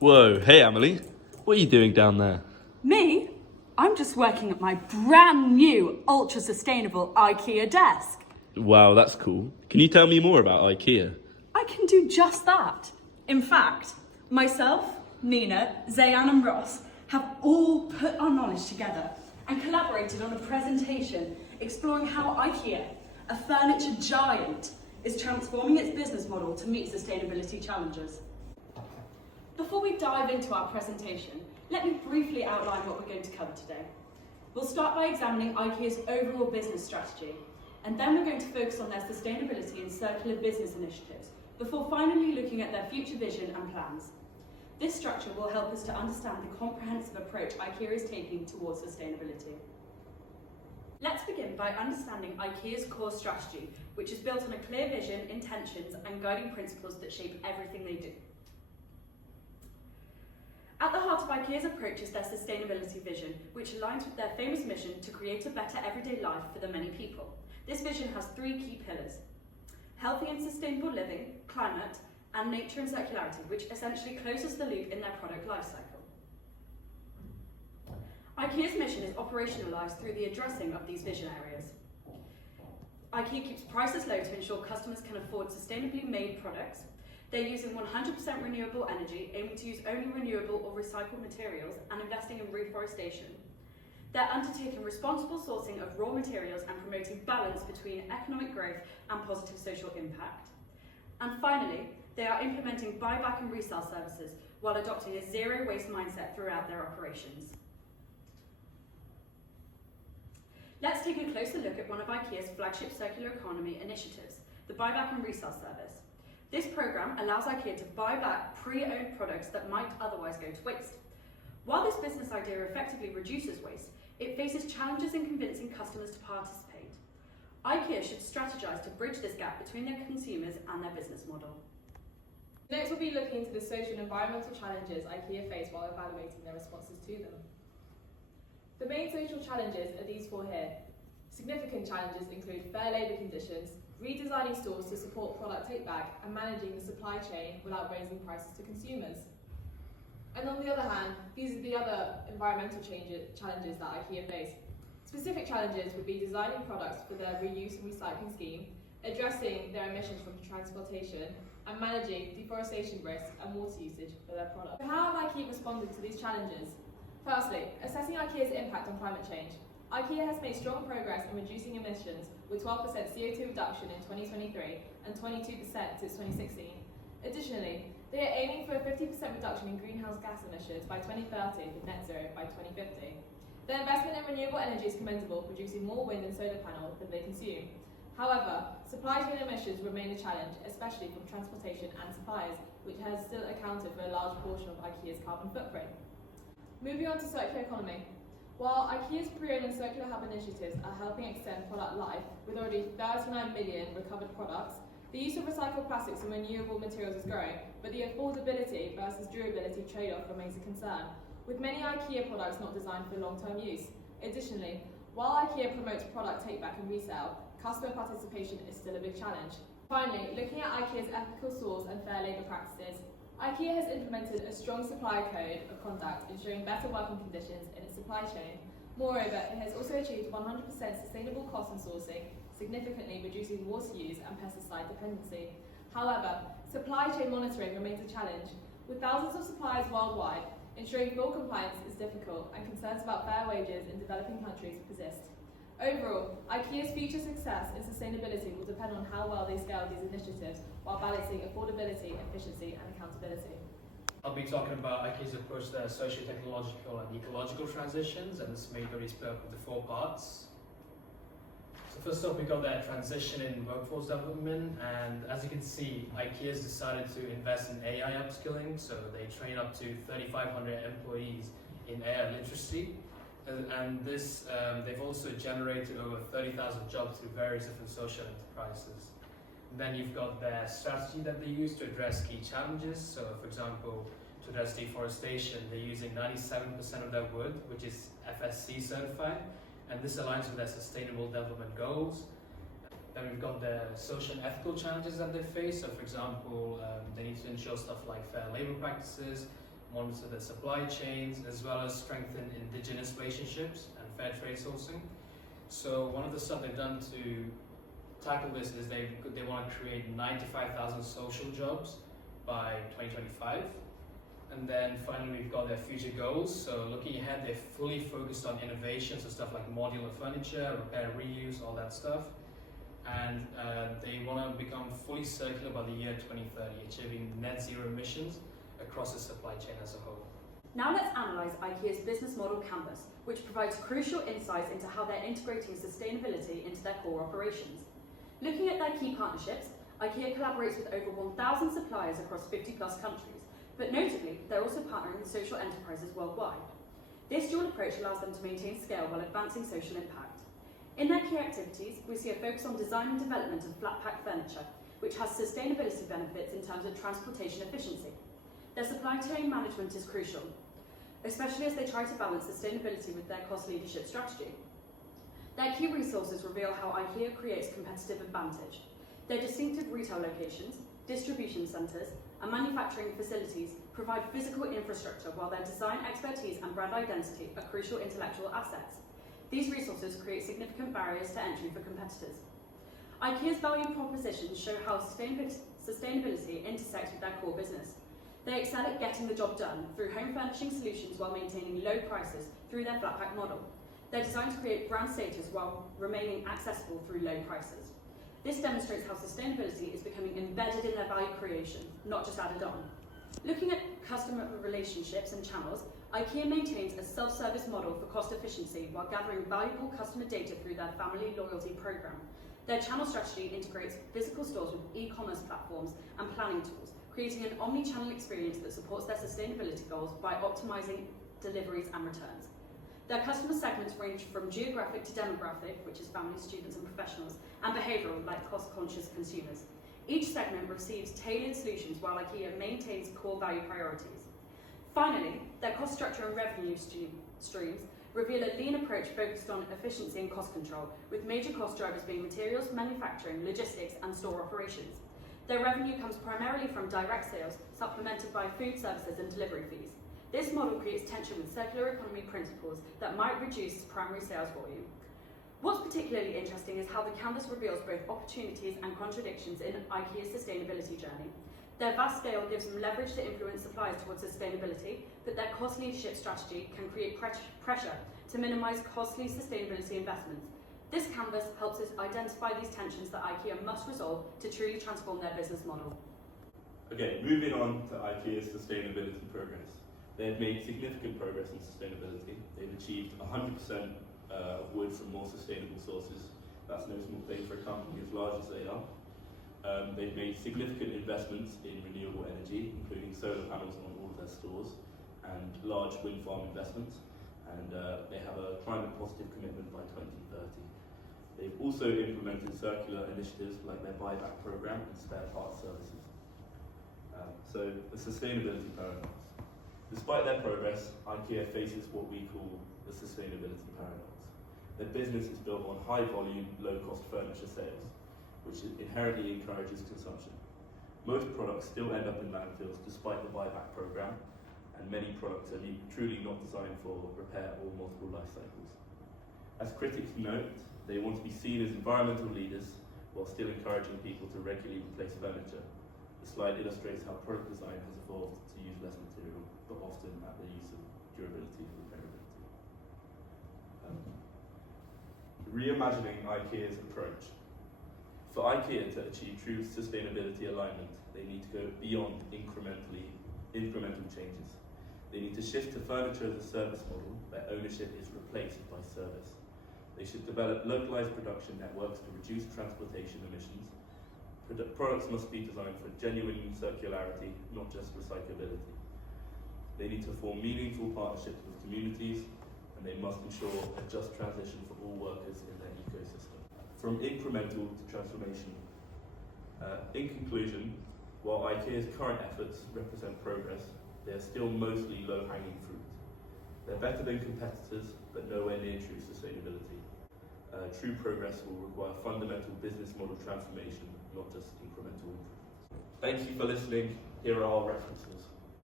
Whoa, hey Emily, what are you doing down there? Me? I'm just working at my brand new ultra sustainable IKEA desk. Wow, that's cool. Can you tell me more about IKEA? I can do just that. In fact, myself, Nina, Zayan and Ross have all put our knowledge together and collaborated on a presentation exploring how IKEA, a furniture giant, is transforming its business model to meet sustainability challenges. Before we dive into our presentation, let me briefly outline what we're going to cover today. We'll start by examining IKEA's overall business strategy, and then we're going to focus on their sustainability and circular business initiatives, before finally looking at their future vision and plans. This structure will help us to understand the comprehensive approach IKEA is taking towards sustainability. Let's begin by understanding IKEA's core strategy, which is built on a clear vision, intentions, and guiding principles that shape everything they do. At the heart of IKEA's approach is their sustainability vision, which aligns with their famous mission to create a better everyday life for the many people. This vision has three key pillars: healthy and sustainable living, climate, and nature and circularity, which essentially closes the loop in their product lifecycle. IKEA's mission is operationalised through the addressing of these vision areas. IKEA keeps prices low to ensure customers can afford sustainably made products. They're using 100% renewable energy, aiming to use only renewable or recycled materials, and investing in reforestation. They're undertaking responsible sourcing of raw materials and promoting balance between economic growth and positive social impact. And finally, they are implementing buyback and resale services while adopting a zero waste mindset throughout their operations. Let's take a closer look at one of IKEA's flagship circular economy initiatives, the buyback and resale service. This programme allows IKEA to buy back pre-owned products that might otherwise go to waste. While this business idea effectively reduces waste, it faces challenges in convincing customers to participate. IKEA should strategise to bridge this gap between their consumers and their business model. Next, we'll be looking into the social and environmental challenges IKEA face while evaluating their responses to them. The main social challenges are these four here. Significant challenges include fair labour conditions, redesigning stores to support product take-back, and managing the supply chain without raising prices to consumers. And on the other hand, these are the other environmental challenges that IKEA face. Specific challenges would be designing products for their reuse and recycling scheme, addressing their emissions from transportation, and managing deforestation risk and water usage for their products. So how have IKEA responded to these challenges? Firstly, assessing IKEA's impact on climate change. IKEA has made strong progress in reducing emissions, with 12% CO2 reduction in 2023 and 22% since 2016. Additionally, they are aiming for a 50% reduction in greenhouse gas emissions by 2030 with net zero by 2050. Their investment in renewable energy is commendable, producing more wind and solar panels than they consume. However, supply chain emissions remain a challenge, especially from transportation and suppliers, which has still accounted for a large portion of IKEA's carbon footprint. Moving on to circular economy. While IKEA's pre-owned and circular hub initiatives are helping extend product life, with already 39 million recovered products, the use of recycled plastics and renewable materials is growing, but the affordability versus durability trade-off remains a concern, with many IKEA products not designed for long-term use. Additionally, while IKEA promotes product take-back and resale, customer participation is still a big challenge. Finally, looking at IKEA's ethical source and fair labour practices, IKEA has implemented a strong supplier code of conduct, ensuring better working conditions in its supply chain. Moreover, it has also achieved 100% sustainable cost and sourcing, significantly reducing water use and pesticide dependency. However, supply chain monitoring remains a challenge. With thousands of suppliers worldwide, ensuring full compliance is difficult, and concerns about fair wages in developing countries persist. Overall, IKEA's future success in sustainability will depend on how well they scale these initiatives while balancing affordability, efficiency and accountability. I'll be talking about IKEA's approach to socio-technological and ecological transitions, and this may be split up into four parts. So first up, we got their transition in workforce development, and as you can see, IKEA has decided to invest in AI upskilling, so they train up to 3,500 employees in AI literacy. And this, they've also generated over 30,000 jobs through various different social enterprises. And then you've got their strategy that they use to address key challenges. So for example, to address deforestation, they're using 97% of their wood, which is FSC certified, and this aligns with their sustainable development goals. Then we've got the social and ethical challenges that they face. So for example, they need to ensure stuff like fair labour practices, monitor their supply chains, as well as strengthen indigenous relationships and fair trade sourcing. So one of the stuff they've done to tackle this is they want to create 95,000 social jobs by 2025. And then finally, we've got their future goals. So looking ahead, they're fully focused on innovation, so stuff like modular furniture, repair, reuse, all that stuff. And they want to become fully circular by the year 2030, achieving net zero emissions across the supply chain as a whole. Now let's analyse IKEA's business model canvas, which provides crucial insights into how they're integrating sustainability into their core operations. Looking at their key partnerships, IKEA collaborates with over 1,000 suppliers across 50 plus countries, but notably, they're also partnering with social enterprises worldwide. This dual approach allows them to maintain scale while advancing social impact. In their key activities, we see a focus on design and development of flat pack furniture, which has sustainability benefits in terms of transportation efficiency. Their supply chain management is crucial, especially as they try to balance sustainability with their cost leadership strategy. Their key resources reveal how IKEA creates competitive advantage. Their distinctive retail locations, distribution centres, and manufacturing facilities provide physical infrastructure, while their design expertise and brand identity are crucial intellectual assets. These resources create significant barriers to entry for competitors. IKEA's value propositions show how sustainability intersects with their core business. They excel at getting the job done through home furnishing solutions while maintaining low prices through their flat pack model. They're designed to create brand status while remaining accessible through low prices. This demonstrates how sustainability is becoming embedded in their value creation, not just added on. Looking at customer relationships and channels, IKEA maintains a self-service model for cost efficiency while gathering valuable customer data through their family loyalty program. Their channel strategy integrates physical stores with e-commerce platforms and planning tools, creating an omni-channel experience that supports their sustainability goals by optimizing deliveries and returns. Their customer segments range from geographic to demographic, which is families, students and professionals, and behavioural, like cost-conscious consumers. Each segment receives tailored solutions while IKEA maintains core value priorities. Finally, their cost structure and revenue streams reveal a lean approach focused on efficiency and cost control, with major cost drivers being materials, manufacturing, logistics and store operations. Their revenue comes primarily from direct sales, supplemented by food services and delivery fees. This model creates tension with circular economy principles that might reduce primary sales volume. What's particularly interesting is how the canvas reveals both opportunities and contradictions in IKEA's sustainability journey. Their vast scale gives them leverage to influence suppliers towards sustainability, but their cost leadership strategy can create pressure to minimise costly sustainability investments. This canvas helps us identify these tensions that IKEA must resolve to truly transform their business model. Okay, moving on to IKEA's sustainability progress. They have made significant progress in sustainability. They've achieved 100% of wood from more sustainable sources. That's no small thing for a company as large as they are. They've made significant investments in renewable energy, including solar panels on all of their stores and large wind farm investments. And they have a climate positive commitment by 2030. They've also implemented circular initiatives like their buyback program and spare parts services. So the sustainability paradox. Despite their progress, IKEA faces what we call the sustainability paradox. Their business is built on high volume, low cost furniture sales, which inherently encourages consumption. Most products still end up in landfills despite the buyback program, and many products are truly not designed for repair or multiple life cycles. As critics note, they want to be seen as environmental leaders while still encouraging people to regularly replace furniture. The slide illustrates how product design has evolved to use less material, but often at the use of durability and repairability. Reimagining IKEA's approach. For IKEA to achieve true sustainability alignment, they need to go beyond incremental changes. They need to shift to furniture as a service model where ownership is replaced by service. They should develop localized production networks to reduce transportation emissions. Products must be designed for genuine circularity, not just recyclability. They need to form meaningful partnerships with communities, and they must ensure a just transition for all workers in their ecosystem. From incremental to transformation. In conclusion, while IKEA's current efforts represent progress, they are still mostly low-hanging fruit. They're better than competitors, but nowhere near true sustainability. True progress will require fundamental business model transformation, not just incremental improvements. Thank you for listening. Here are our references.